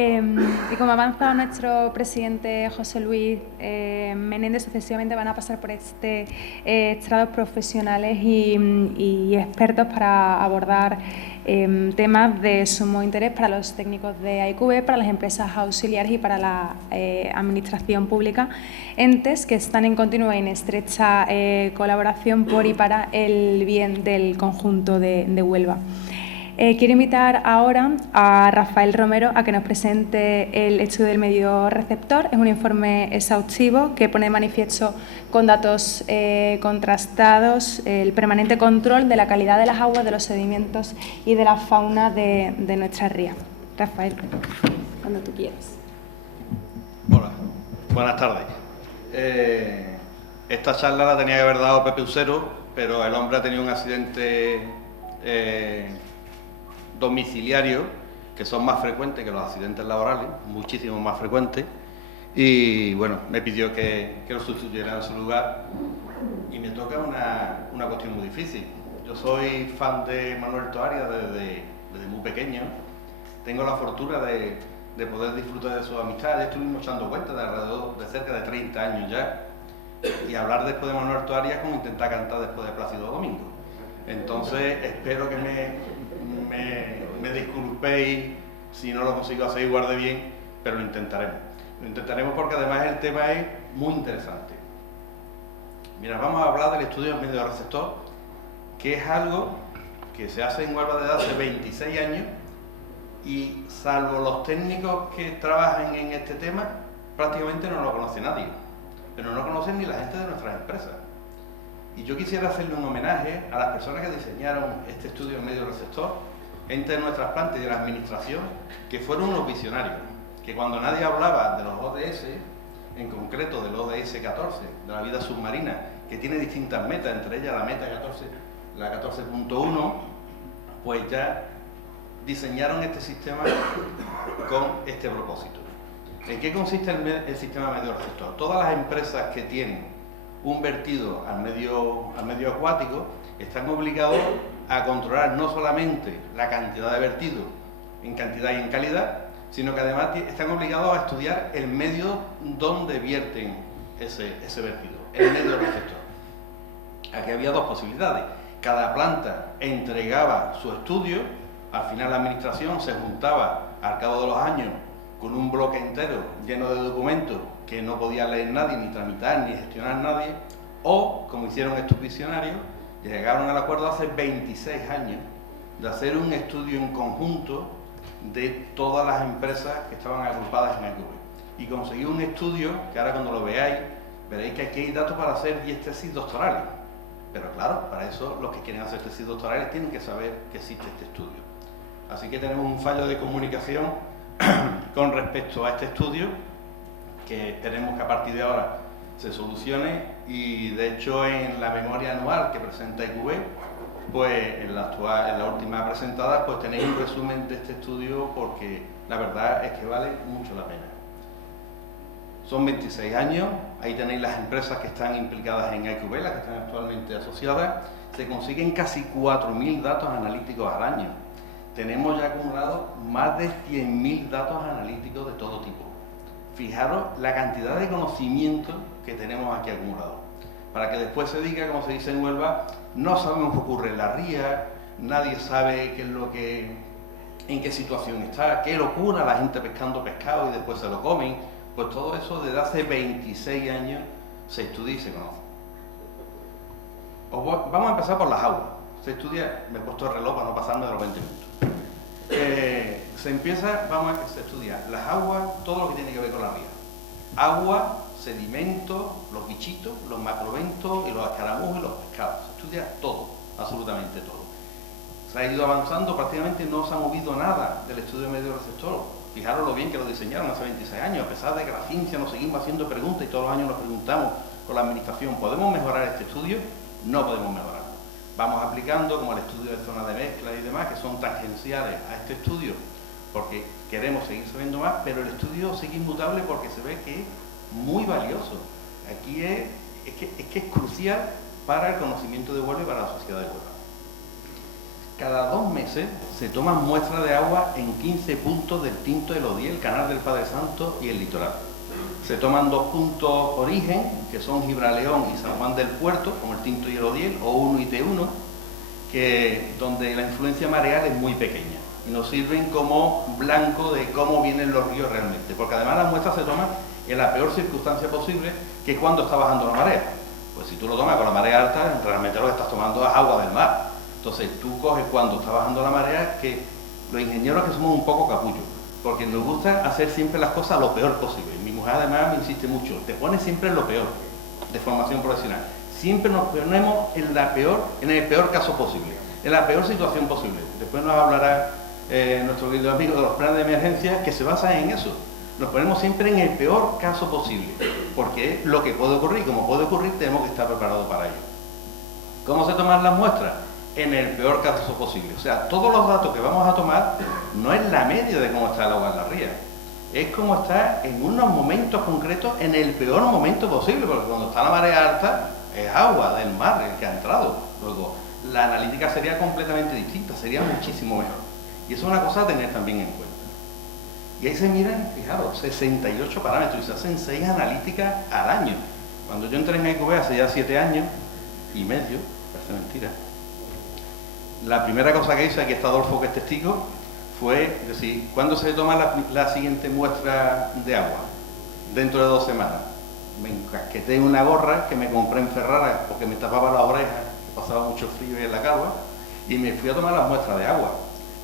Y como ha avanzado nuestro presidente José Luis Menéndez, sucesivamente van a pasar por estrados profesionales y expertos para abordar temas de sumo interés para los técnicos de AIQB, para las empresas auxiliares y para la administración pública, entes que están en continua y en estrecha colaboración por y para el bien del conjunto de Huelva. Quiero invitar ahora a Rafael Romero a que nos presente el estudio del medio receptor. Es un informe exhaustivo que pone de manifiesto con datos contrastados el permanente control de la calidad de las aguas, de los sedimentos y de la fauna de nuestra ría. Rafael, cuando tú quieras. Hola, buenas tardes. Esta charla la tenía que haber dado Pepe Usero, pero el hombre ha tenido un accidente domiciliarios, que son más frecuentes que los accidentes laborales, muchísimo más frecuentes, y bueno, me pidió que lo sustituyera en su lugar, y me toca una cuestión muy difícil. Yo soy fan de Manuel Toaria desde muy pequeño, tengo la fortuna de poder disfrutar de su amistad. Estuvimos echando cuentas de alrededor de cerca de 30 años ya, y hablar después de Manuel Toaria es como intentar cantar después de Plácido Domingo. Entonces espero que me disculpéis si no lo consigo hacer igual de bien, pero lo intentaremos. Lo intentaremos porque además el tema es muy interesante. Mira, vamos a hablar del estudio del medio receptor, que es algo que se hace en Huelva desde hace 26 años y salvo los técnicos que trabajan en este tema, prácticamente no lo conoce nadie, pero no lo conocen ni la gente de nuestras empresas. Y yo quisiera hacerle un homenaje a las personas que diseñaron este estudio de medio receptor, gente de nuestras plantas y de la administración, que fueron unos visionarios, que cuando nadie hablaba de los ODS, en concreto del ODS 14, de la vida submarina, que tiene distintas metas, entre ellas la meta 14, la 14.1, pues ya diseñaron este sistema con este propósito. ¿En qué consiste el sistema medio receptor? Todas las empresas que tienen un vertido al medio acuático están obligados a controlar no solamente la cantidad de vertido en cantidad y en calidad, sino que además están obligados a estudiar el medio donde vierten ese vertido, el medio receptor. Aquí había dos posibilidades. Cada planta entregaba su estudio, al final la administración se juntaba al cabo de los años con un bloque entero lleno de documentos que no podía leer nadie, ni tramitar, ni gestionar nadie, o, como hicieron estos visionarios, llegaron al acuerdo hace 26 años de hacer un estudio en conjunto de todas las empresas que estaban agrupadas en AIQB. Y conseguí un estudio que ahora cuando lo veáis, veréis que aquí hay datos para hacer 10 tesis doctorales. Pero claro, para eso los que quieren hacer tesis doctorales tienen que saber que existe este estudio. Así que tenemos un fallo de comunicación con respecto a este estudio, que esperemos que a partir de ahora se solucione, y de hecho en la memoria anual que presenta AIQB, pues en la última presentada, pues tenéis un resumen de este estudio, porque la verdad es que vale mucho la pena. Son 26 años, ahí tenéis las empresas que están implicadas en AIQB, las que están actualmente asociadas, se consiguen casi 4.000 datos analíticos al año. Tenemos ya acumulados más de 100.000 datos analíticos de todo tipo. Fijaros la cantidad de conocimiento que tenemos aquí acumulado. Para que después se diga, como se dice en Huelva, no sabemos qué ocurre en la ría, nadie sabe qué es lo que, en qué situación está, qué locura la gente pescando pescado y después se lo comen. Pues todo eso desde hace 26 años se estudia y se conoce. Vamos a empezar por las aguas. Se estudia, me he puesto el reloj para no pasarme de los 20 minutos. Se estudia las aguas, todo lo que tiene que ver con la ría. Agua, sedimentos, los bichitos, los macroventos y los escaramujos y los pescados. Se estudia todo, absolutamente todo. Se ha ido avanzando, prácticamente no se ha movido nada del estudio de medio receptor. Fijaros lo bien que lo diseñaron hace 26 años, a pesar de que la ciencia nos seguimos haciendo preguntas y todos los años nos preguntamos con la administración, ¿podemos mejorar este estudio? No podemos mejorarlo. Vamos aplicando, como el estudio de zona de mezcla y demás, que son tangenciales a este estudio, porque queremos seguir sabiendo más, pero el estudio sigue inmutable porque se ve que es muy valioso. Aquí es que es crucial para el conocimiento de Huelva y para la sociedad de Huelva. cada 2 meses se toman muestras de agua en 15 puntos del Tinto del Odiel, el Canal del Padre Santo y el litoral. Se toman 2 puntos origen, que son Gibraleón y San Juan del Puerto, como el Tinto y el Odiel, o 1 y T1, donde la influencia mareal es muy pequeña y nos sirven como blanco de cómo vienen los ríos realmente, porque además las muestras se toman en la peor circunstancia posible, que es cuando está bajando la marea. Pues si tú lo tomas con la marea alta, realmente lo que estás tomando es agua del mar. Entonces tú coges cuando está bajando la marea, que los ingenieros que somos un poco capullos, porque nos gusta hacer siempre las cosas lo peor posible. Mi mujer además me insiste mucho, te pones siempre en lo peor de formación profesional. Siempre nos ponemos en el peor caso posible, en la peor situación posible. Después nos hablará nuestro querido amigo de los planes de emergencia, que se basan en eso. Nos ponemos siempre en el peor caso posible, porque es lo que puede ocurrir. Como puede ocurrir, tenemos que estar preparados para ello. ¿Cómo se toman las muestras? En el peor caso posible. O sea, todos los datos que vamos a tomar no es la media de cómo está el agua en la ría. Es como está en unos momentos concretos, en el peor momento posible, porque cuando está la marea alta, es agua del mar el que ha entrado. Luego, la analítica sería completamente distinta, sería muchísimo mejor. Y eso es una cosa a tener también en cuenta. Y ahí se miran, fijaros, 68 parámetros y se hacen 6 analíticas al año. Cuando yo entré en IQV hace ya 7 años y medio, parece mentira, la primera cosa que hice, aquí está Adolfo que es testigo, fue decir, ¿cuándo se toma la siguiente muestra de agua? Dentro de 2 semanas. Me encasqueté una gorra que me compré en Ferrara porque me tapaba las orejas, que pasaba mucho frío en la calva, y me fui a tomar las muestras de agua.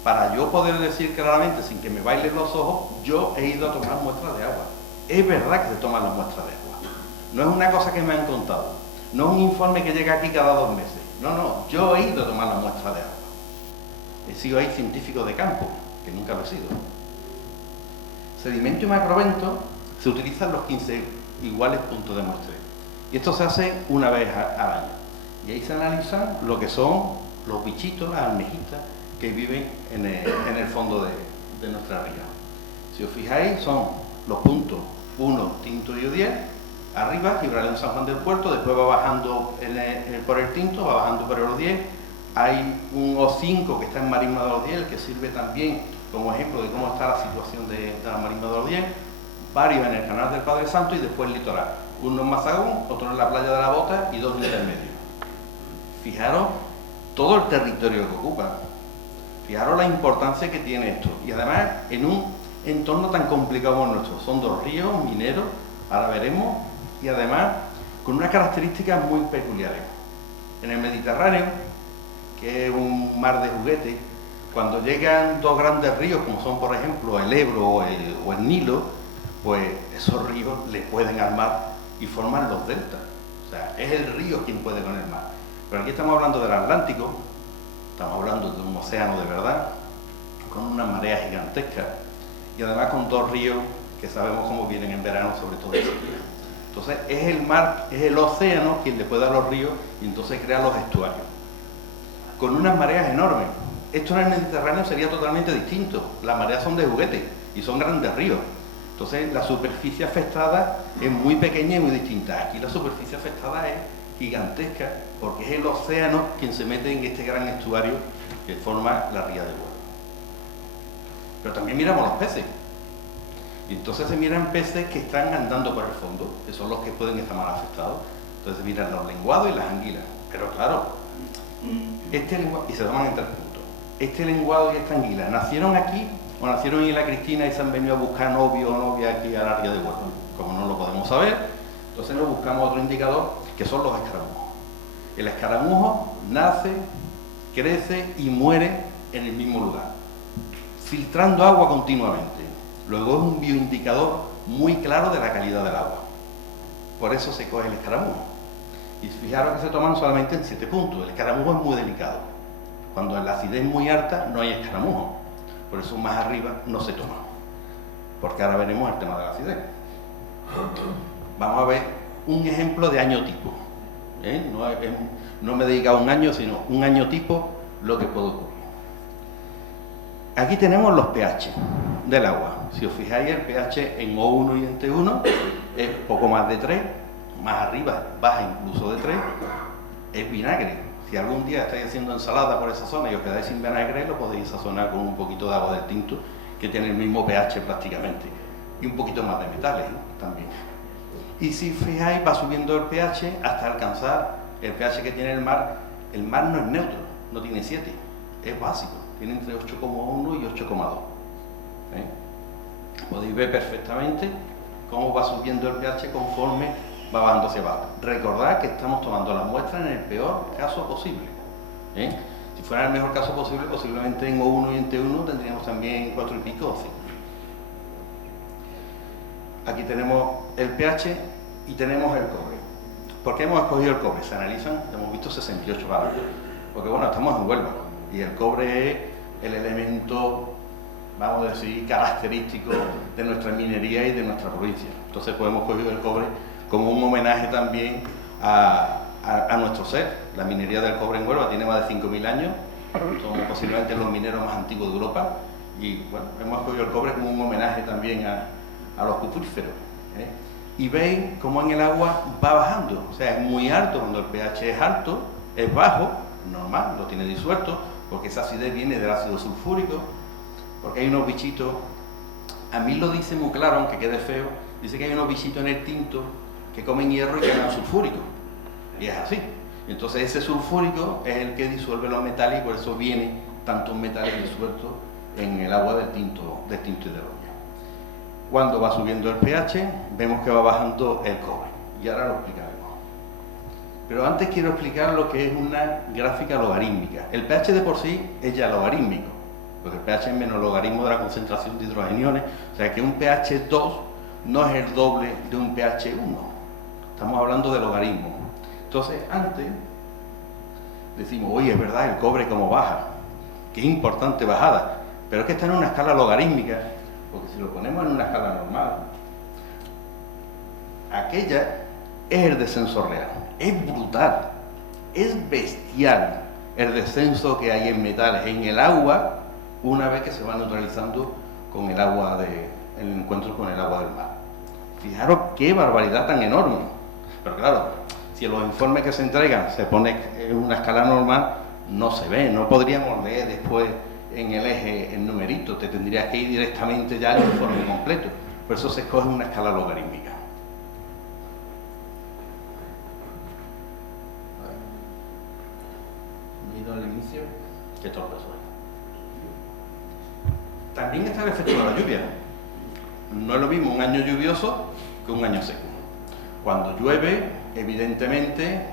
Para yo poder decir claramente, sin que me bailen los ojos, yo he ido a tomar muestras de agua. Es verdad que se toman las muestras de agua. No es una cosa que me han contado. No es un informe que llega aquí cada 2 meses. No, yo he ido a tomar las muestras de agua. He sido ahí científico de campo, que nunca lo he sido. Sedimento y macrovento se utilizan los 15 iguales puntos de muestreo. Y esto se hace una vez al año. Y ahí se analizan lo que son los bichitos, las almejitas, que viven en el fondo de nuestra ría. Si os fijáis, son los puntos 1, Tinto y Odiel, arriba, Gibraleón, San Juan del Puerto, después va bajando por el Tinto, va bajando por el Odiel. Hay un O5 que está en Marisma del Odiel, que sirve también como ejemplo de cómo está la situación de la Marisma del Odiel. Varios en el Canal del Padre Santo y después el litoral. Uno en Mazagún, otro en la playa de la Bota y 2 intermedios. Fijaros todo el territorio que ocupa. Fijaros la importancia que tiene esto. Y además en un entorno tan complicado como el nuestro. Son 2 ríos mineros, ahora veremos, y además con unas características muy peculiares. En el Mediterráneo, que es un mar de juguete, cuando llegan 2 grandes ríos, como son por ejemplo el Ebro o el Nilo, pues esos ríos le pueden al mar y forman los deltas. O sea, es el río quien puede con el mar. Pero aquí estamos hablando del Atlántico, estamos hablando de un océano de verdad, con una marea gigantesca y además con 2 ríos que sabemos cómo vienen en verano, sobre todo en Sevilla. Entonces es el mar, es el océano quien le puede a los ríos y entonces crea los estuarios. Con unas mareas enormes. Esto en el Mediterráneo sería totalmente distinto. Las mareas son de juguete y son grandes ríos. Entonces la superficie afectada es muy pequeña y muy distinta. Aquí la superficie afectada es gigantesca porque es el océano quien se mete en este gran estuario que forma la ría de Huelva. Pero también miramos los peces. Y entonces se miran peces que están andando por el fondo, que son los que pueden estar más afectados. Entonces se miran los lenguados y las anguilas. Pero claro, y se toman en 3 puntos. Este lenguado y esta anguila, ¿nacieron aquí o nacieron en Isla Cristina y se han venido a buscar novio o novia aquí al área de Huelva? Como no lo podemos saber, entonces nos buscamos otro indicador, que son los escaramujos. El escaramujo nace, crece y muere en el mismo lugar, filtrando agua continuamente. Luego es un bioindicador muy claro de la calidad del agua. Por eso se coge el escaramujo. Y fijaros que se toman solamente en 7 puntos. El escaramujo es muy delicado. Cuando la acidez es muy alta no hay escaramujo. Por eso más arriba no se toma. Porque ahora veremos el tema de la acidez. Vamos a ver un ejemplo de año tipo. No me he dedicado a un año, sino un año tipo lo que puede ocurrir. Aquí tenemos los pH del agua. Si os fijáis, el pH en O1 y en T1 es poco más de 3, más arriba baja incluso de 3, es vinagre. Si algún día estáis haciendo ensalada por esa zona y os quedáis sin vinagre, lo podéis sazonar con un poquito de agua del tinto, que tiene el mismo pH prácticamente, y un poquito más de metales también. Y si fijáis, va subiendo el pH hasta alcanzar el pH que tiene el mar. El mar no es neutro, no tiene 7, es básico, tiene entre 8,1 y 8,2. Podéis ver perfectamente cómo va subiendo el pH conforme va bajando hacia abajo. Recordad que estamos tomando la muestra en el peor caso posible. Si fuera el mejor caso posible, posiblemente en O1 y en T1 tendríamos también 4 y pico o 5. Aquí tenemos el pH y tenemos el cobre. ¿Por qué hemos escogido el cobre? Se analizan, hemos visto 68 parámetros. Porque bueno, estamos en Huelva y el cobre es el elemento, vamos a decir, característico de nuestra minería y de nuestra provincia. Entonces pues hemos escogido el cobre como un homenaje también a nuestro ser. La minería del cobre en Huelva tiene más de 5.000 años, somos posiblemente los mineros más antiguos de Europa y bueno, hemos escogido el cobre como un homenaje también a los cupríferos. Y veis cómo en el agua va bajando, o sea, es muy alto, cuando el pH es alto, es bajo, normal, lo tiene disuelto, porque esa acidez viene del ácido sulfúrico, porque hay unos bichitos, a mí lo dice muy claro, aunque quede feo, dice que hay unos bichitos en el tinto que comen hierro y quedan sulfúricos, y es así. Entonces ese sulfúrico es el que disuelve los metales y por eso vienen tantos metales disueltos en el agua del tinto hidrológico. Cuando va subiendo el pH, vemos que va bajando el cobre, y ahora lo explicaremos. Pero antes quiero explicar lo que es una gráfica logarítmica. El pH de por sí es ya logarítmico, porque el pH es menos logaritmo de la concentración de hidrogeniones, o sea que un pH 2 no es el doble de un pH 1, estamos hablando de logaritmo. Entonces, antes decimos, oye, es verdad, el cobre como baja, qué importante bajada, pero es que está en una escala logarítmica, porque si lo ponemos en una escala normal, aquella es el descenso real, es brutal, es bestial el descenso que hay en metales en el agua una vez que se va neutralizando con el agua el encuentro con el agua del mar. Fijaros qué barbaridad tan enorme, pero claro, si en los informes que se entregan se pone en una escala normal, no se ve, no podríamos leer después en el eje el numerito, te tendrías que ir directamente ya al informe completo, por eso se escoge una escala logarítmica. Miro al inicio, que torpe soy. También está el efecto de la lluvia. No es lo mismo un año lluvioso que un año seco. Cuando llueve, evidentemente,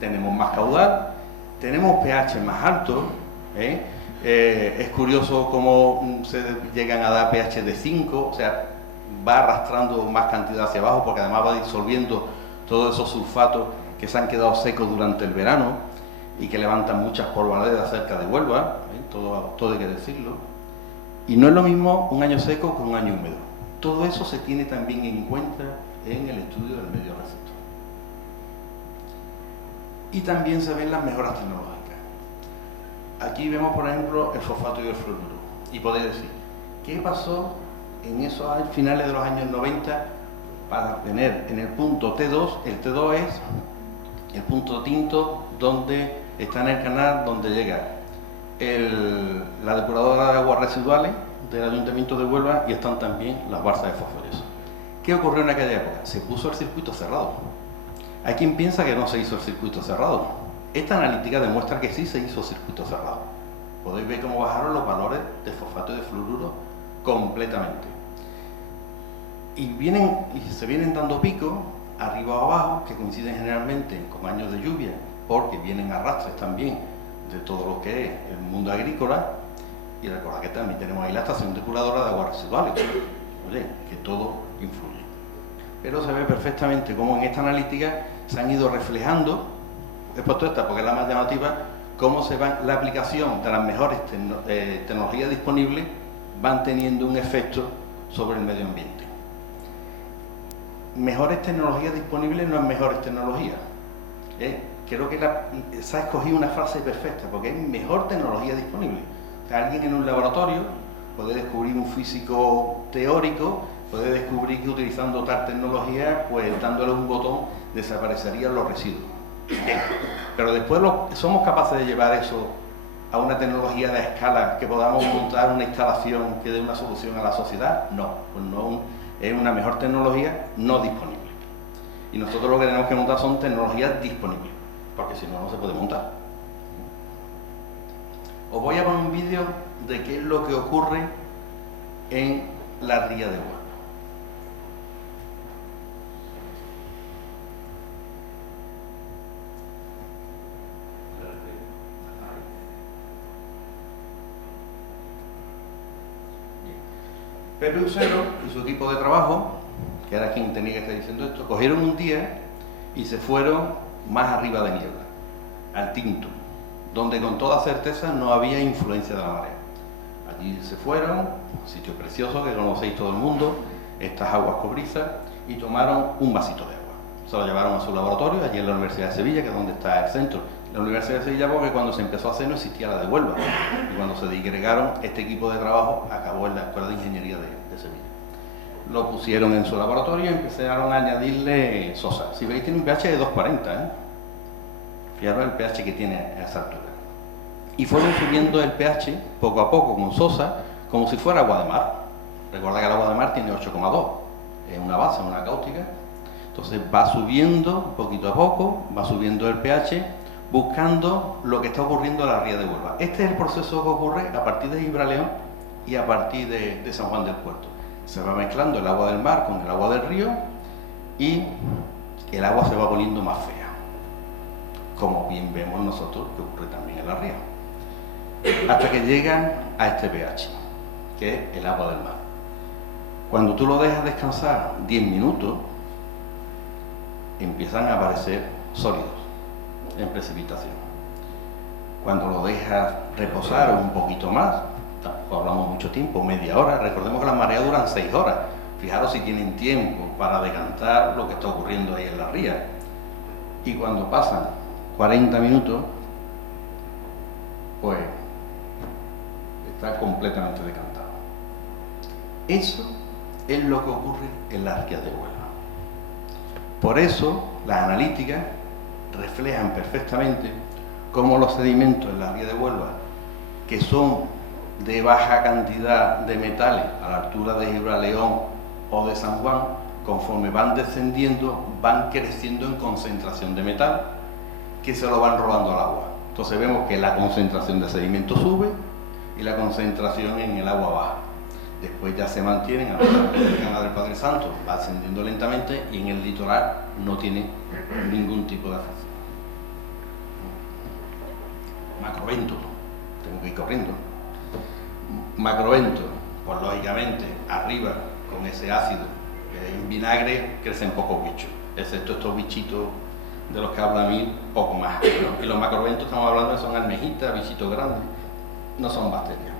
tenemos más caudal, tenemos pH más alto, es curioso cómo se llegan a dar pH de 5, o sea, va arrastrando más cantidad hacia abajo porque además va disolviendo todos esos sulfatos que se han quedado secos durante el verano y que levantan muchas polvaderas cerca de Huelva, todo hay que decirlo. Y no es lo mismo un año seco que un año húmedo. Todo eso se tiene también en cuenta en el estudio del medio receptor. Y también se ven las mejoras tecnológicas. Aquí vemos, por ejemplo, el fosfato y el fluoruro. Y podéis decir, ¿qué pasó en esos finales de los años 90 para tener en el punto T2? El T2 es el punto tinto donde está en el canal donde llega la depuradora de aguas residuales del Ayuntamiento de Huelva y están también las balsas de fosforeso. ¿Qué ocurrió en aquella época? Se puso el circuito cerrado. Hay quien piensa que no se hizo el circuito cerrado. Esta analítica demuestra que sí se hizo circuito cerrado. Podéis ver cómo bajaron los valores de fosfato y de fluoruro completamente. Y se vienen dando picos arriba o abajo que coinciden generalmente con años de lluvia, porque vienen arrastres también de todo lo que es el mundo agrícola. Y recordad que también tenemos ahí la estación depuradora de aguas residuales. Oye, que todo influye. Pero se ve perfectamente cómo en esta analítica se han ido reflejando, he puesto esta porque es la más llamativa, cómo la aplicación de las mejores tecnologías disponibles van teniendo un efecto sobre el medio ambiente. Mejores tecnologías disponibles no es mejores tecnologías. Creo que se ha escogido una frase perfecta, porque es mejor tecnología disponible. O sea, alguien en un laboratorio puede descubrir, un físico teórico puede descubrir que utilizando tal tecnología, pues dándole un botón desaparecerían los residuos. Bien. Pero después somos capaces de llevar eso a una tecnología de escala que podamos montar una instalación que dé una solución a la sociedad. No, pues no, es una mejor tecnología no disponible. Y nosotros lo que tenemos que montar son tecnologías disponibles, porque si no, no se puede montar. Os voy a poner un vídeo de qué es lo que ocurre en la ría de Huelva. Pepe Ucero y su equipo de trabajo, que era quien tenía que estar diciendo esto, cogieron un día y se fueron más arriba de Niebla, al Tinto, donde con toda certeza no había influencia de la marea. Allí se fueron, sitio precioso que conocéis todo el mundo, estas aguas cobrizas, y tomaron un vasito de agua. Se lo llevaron a su laboratorio, allí en la Universidad de Sevilla, que es donde está el centro. La Universidad de Sevilla, porque cuando se empezó a hacer no existía la de Huelva, y cuando se disgregaron, este equipo de trabajo acabó en la Escuela de Ingeniería de Sevilla. Lo pusieron en su laboratorio y empezaron a añadirle sosa. Si veis, tiene un pH de 240, ¿eh? Fijaros el pH que tiene a esa altura. Y fueron subiendo el pH poco a poco con sosa, como si fuera agua de mar. Recuerda que el agua de mar tiene 8,2, es una base, una cáustica. Entonces va subiendo poquito a poco, va subiendo el pH, buscando lo que está ocurriendo en la ría de Huelva. Este es el proceso que ocurre a partir de Gibraleón y a partir de San Juan del Puerto. Se va mezclando el agua del mar con el agua del río y el agua se va poniendo más fea, como bien vemos nosotros que ocurre también en la ría, hasta que llegan a este pH, que es el agua del mar. Cuando tú lo dejas descansar 10 minutos, empiezan a aparecer sólidos en precipitación. Cuando lo dejas reposar un poquito más, tampoco hablamos mucho tiempo, media hora, recordemos que las mareas duran 6 horas, fijaros si tienen tiempo para decantar lo que está ocurriendo ahí en la ría. Y cuando pasan 40 minutos, pues está completamente decantado. Eso es lo que ocurre en las rías de Huelva. Por eso las analíticas reflejan perfectamente cómo los sedimentos en la ría de Huelva, que son de baja cantidad de metales a la altura de Gibraleón o de San Juan, conforme van descendiendo, van creciendo en concentración de metal, que se lo van robando al agua. Entonces vemos que la concentración de sedimento sube y la concentración en el agua baja. Después ya se mantienen, a pesar de que el canal del Padre Santo va ascendiendo lentamente y en el litoral no tiene ningún tipo de afección. Macrovento, tengo que ir corriendo. Macrovento, pues lógicamente arriba con ese ácido, en vinagre crecen pocos bichos, excepto estos bichitos de los que habla Mil, poco más, ¿no? Y los macroventos estamos hablando de son almejitas, bichitos grandes, no son bacterias.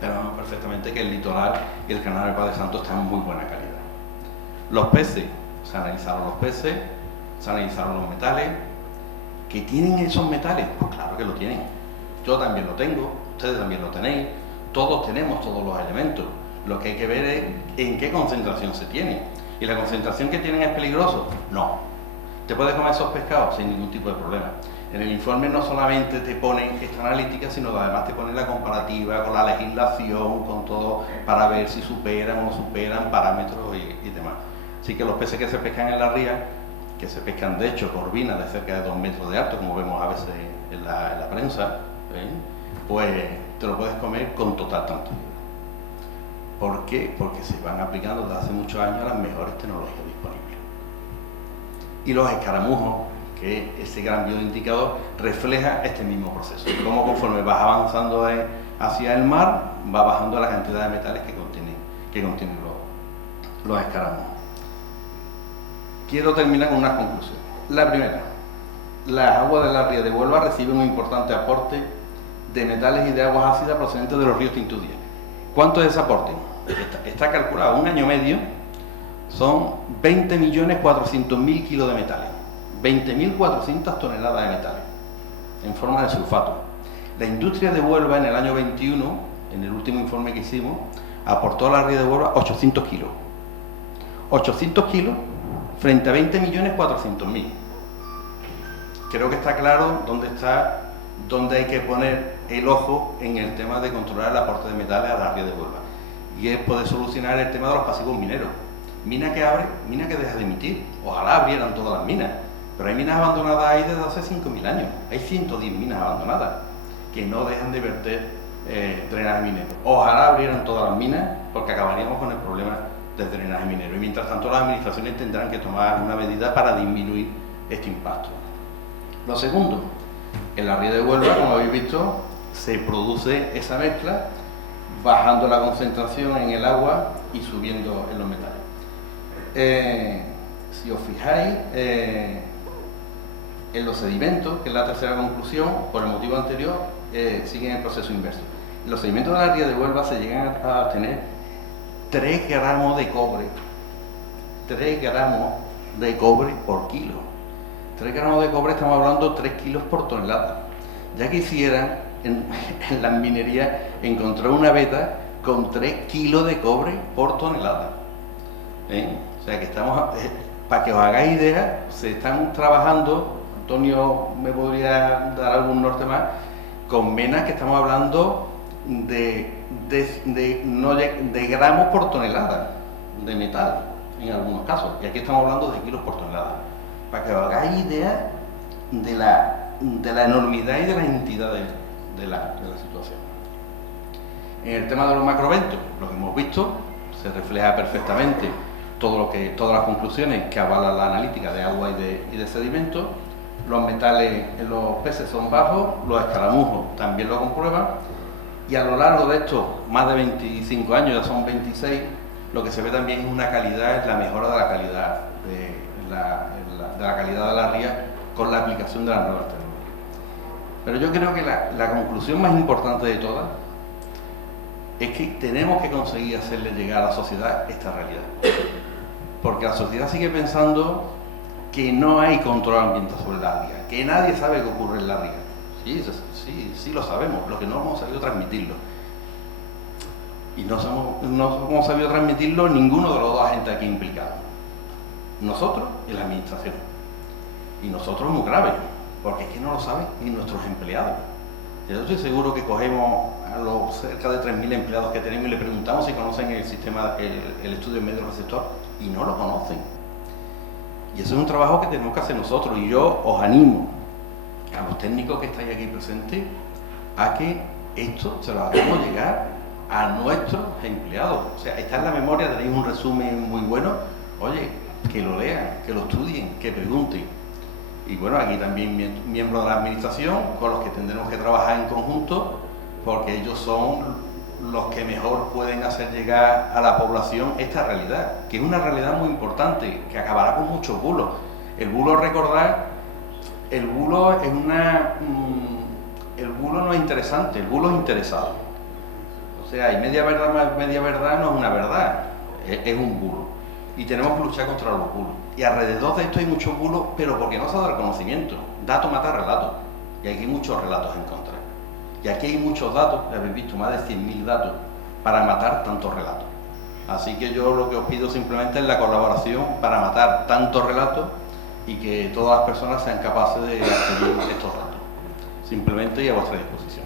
Pero vemos perfectamente que el litoral y el canal del Padre Santo están en muy buena calidad. Los peces, se analizaron los peces, se analizaron los metales. ¿Que tienen esos metales? Pues claro que lo tienen. Yo también lo tengo, ustedes también lo tenéis, todos tenemos todos los elementos. Lo que hay que ver es en qué concentración se tiene. ¿Y la concentración que tienen es peligroso? No. ¿Te puedes comer esos pescados? Sin ningún tipo de problema. En el informe no solamente te ponen esta analítica, sino que además te ponen la comparativa con la legislación, con todo, para ver si superan o no superan parámetros y demás. Así que los peces que se pescan en la ría, que se pescan de hecho corvinas de cerca de 2 metros de alto, como vemos a veces en la prensa, pues te lo puedes comer con total tranquilidad. ¿Por qué? Porque se van aplicando desde hace muchos años las mejores tecnologías disponibles. Y los escaramujos, que ese gran bioindicador refleja este mismo proceso. Como conforme vas avanzando hacia el mar, va bajando la cantidad de metales que contienen los escaramujos. Quiero terminar con unas conclusiones. La primera, las aguas de la ría de Huelva reciben un importante aporte de metales y de aguas ácidas procedentes de los ríos Tinto y Diel. ¿Cuánto es ese aporte? Está calculado, un año medio son 20.400.000 kilos de metales, 20.400 toneladas de metales en forma de sulfato. La industria de Huelva en el año 21, en el último informe que hicimos, aportó a la ría de Huelva 800 kilos. 800 kilos frente a 20.400.000. creo que está claro dónde hay que poner el ojo en el tema de controlar el aporte de metales a la ría de Huelva. Y es poder solucionar el tema de los pasivos mineros. Mina que abre, mina que deja de emitir. Ojalá abrieran todas las minas. Pero hay minas abandonadas ahí desde hace 5.000 años. Hay 110 minas abandonadas que no dejan de verter drenaje minero. Ojalá abrieran todas las minas, porque acabaríamos con el problema del drenaje minero. Y mientras tanto las administraciones tendrán que tomar una medida para disminuir este impacto. Lo segundo, en la ría de Huelva, como habéis visto, se produce esa mezcla bajando la concentración en el agua y subiendo en los metales. Si os fijáis, en los sedimentos, que es la tercera conclusión, por el motivo anterior, siguen el proceso inverso. En los sedimentos de la ría de Huelva se llegan a obtener 3 gramos de cobre. 3 gramos de cobre por kilo. 3 gramos de cobre, estamos hablando de 3 kilos por tonelada. Ya quisieran en las minerías encontrar una veta con 3 kilos de cobre por tonelada. O sea que estamos, para que os hagáis idea, se están trabajando, Antonio me podría dar algún norte más, con menas que estamos hablando de gramos por tonelada de metal, en algunos casos, y aquí estamos hablando de kilos por tonelada, para que os hagáis idea de la enormidad y de la entidad de la situación. En el tema de los macroeventos, lo que hemos visto, se refleja perfectamente todas las conclusiones que avalan la analítica de agua y de sedimentos. Los metales en los peces son bajos, los escaramujos también lo comprueban, y a lo largo de estos más de 25 años, ya son 26, lo que se ve también es una calidad, es la mejora de la calidad de la ría con la aplicación de las nuevas tecnologías. Pero yo creo que la conclusión más importante de todas es que tenemos que conseguir hacerle llegar a la sociedad esta realidad. Porque la sociedad sigue pensando que no hay control ambiental sobre la ría, que nadie sabe qué ocurre en la ría. Sí lo sabemos, lo que no hemos sabido transmitirlo. Y no hemos sabido transmitirlo ninguno de los dos agentes aquí implicados. Nosotros y la administración. Y nosotros muy grave, porque es que no lo saben ni nuestros empleados. Yo estoy seguro que cogemos a los cerca de 3.000 empleados que tenemos y le preguntamos si conocen el sistema, el estudio medio receptor, y no lo conocen. Y eso es un trabajo que tenemos que hacer nosotros, y yo os animo a los técnicos que estáis aquí presentes a que esto se lo hagamos llegar a nuestros empleados. O sea, está en la memoria, tenéis un resumen muy bueno. Oye, que lo lean, que lo estudien, que pregunten. Y bueno, aquí también miembros de la administración con los que tendremos que trabajar en conjunto, porque ellos son los que mejor pueden hacer llegar a la población esta realidad, que es una realidad muy importante, que acabará con muchos bulos. El bulo, recordar, el bulo no es interesante, el bulo es interesado. O sea, y media verdad más media verdad no es una verdad, es un bulo. Y tenemos que luchar contra los bulos. Y alrededor de esto hay muchos bulos, pero porque no se ha dado el conocimiento. Dato mata relato. Y aquí hay muchos relatos en contra. Y aquí hay muchos datos, habéis visto más de 100.000 datos para matar tantos relatos. Así que yo lo que os pido simplemente es la colaboración para matar tantos relatos y que todas las personas sean capaces de acceder a estos datos. Simplemente y a vuestra disposición.